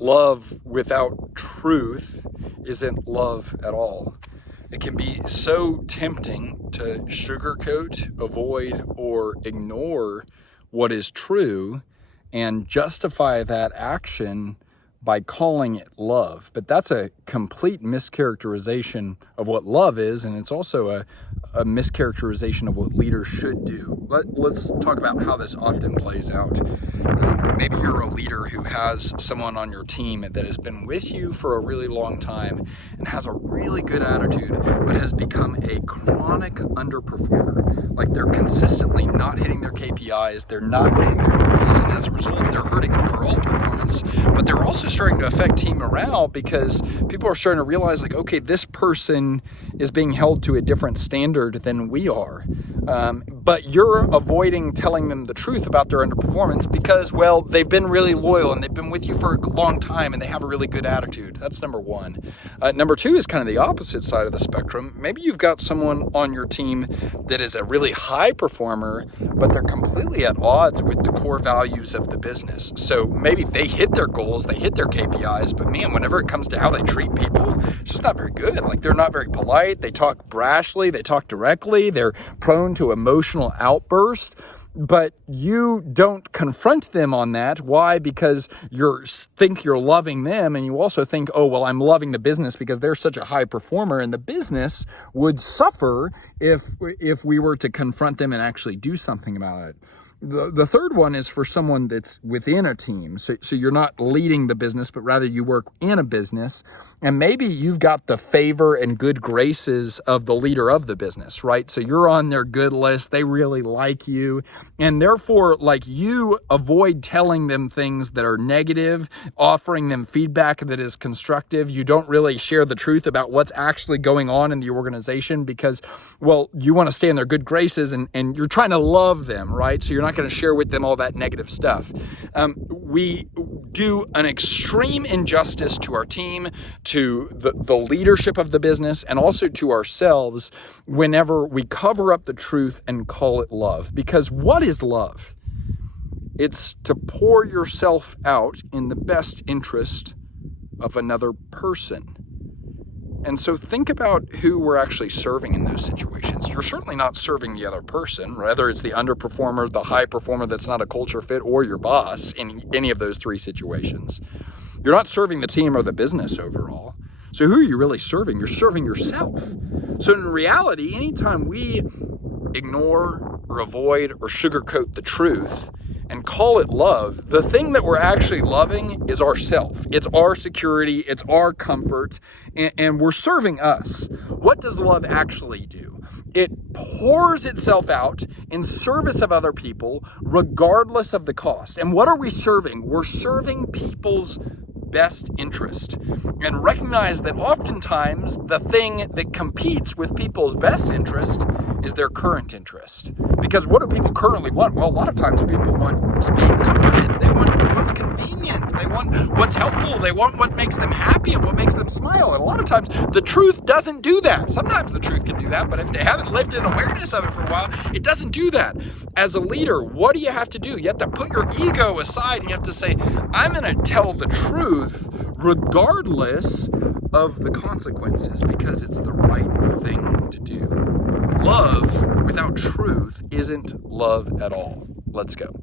love without truth isn't love at all. It can be so tempting to sugarcoat, avoid, or ignore what is true and justify that action by calling it love. But that's a complete mischaracterization of what love is, and it's also a mischaracterization of what leaders should do. Let's talk about how this often plays out. Maybe you're a leader who has someone on your team that has been with you for a really long time and has a really good attitude, but has become a chronic underperformer. Like, they're consistently not hitting their KPIs, they're not hitting their goals, and as a result, they're hurting overall performance. But they're also starting to affect team morale because people are starting to realize, like, okay, this person is being held to a different standard than we are. But you're avoiding telling them the truth about their underperformance because, well, they've been really loyal and they've been with you for a long time and they have a really good attitude. That's number one. Number two is kind of the opposite side of the spectrum. Maybe you've got someone on your team that is a really high performer, but they're completely at odds with the core values of the business. So maybe they hit their goals, they hit their KPIs, but man, whenever it comes to how they treat people, it's just not very good. Like, they're not very polite, they talk brashly, they talk directly, they're prone to emotional outbursts. But you don't confront them on that. Why? Because you think you're loving them, and you also think, oh, well, I'm loving the business because they're such a high performer, and the business would suffer if we were to confront them and actually do something about it. The third one is for someone that's within a team. So you're not leading the business, but rather you work in a business. And maybe you've got the favor and good graces of the leader of the business, right? So you're on their good list. They really like you. And therefore, like, you avoid telling them things that are negative, offering them feedback that is constructive. You don't really share the truth about what's actually going on in the organization because, well, you want to stay in their good graces and you're trying to love them, right? So you're not going to share with them all that negative stuff. We do an extreme injustice to our team, to the leadership of the business, and also to ourselves whenever we cover up the truth and call it love. Because what is love? It's to pour yourself out in the best interest of another person. And so think about who we're actually serving in those situations. You're certainly not serving the other person, whether it's the underperformer, the high performer that's not a culture fit, or your boss in any of those three situations. You're not serving the team or the business overall. So who are you really serving? You're serving yourself. So in reality, anytime we ignore or avoid or sugarcoat the truth and call it love, the thing that we're actually loving is ourself. It's our security, it's our comfort, and we're serving us. What does love actually do? It pours itself out in service of other people, regardless of the cost. And what are we serving? We're serving people's best interest. And recognize that oftentimes the thing that competes with people's best interest is their current interest. Because what do people currently want? Well, a lot of times people want to be comforted. They want what's convenient. They want what's helpful. They want what makes them happy and what makes them smile. And a lot of times the truth doesn't do that. Sometimes the truth can do that, but if they haven't lived in awareness of it for a while, it doesn't do that. As a leader, what do you have to do? You have to put your ego aside and you have to say, I'm going to tell the truth regardless of the consequences because it's the right thing to do. Love without truth isn't love at all. Let's go.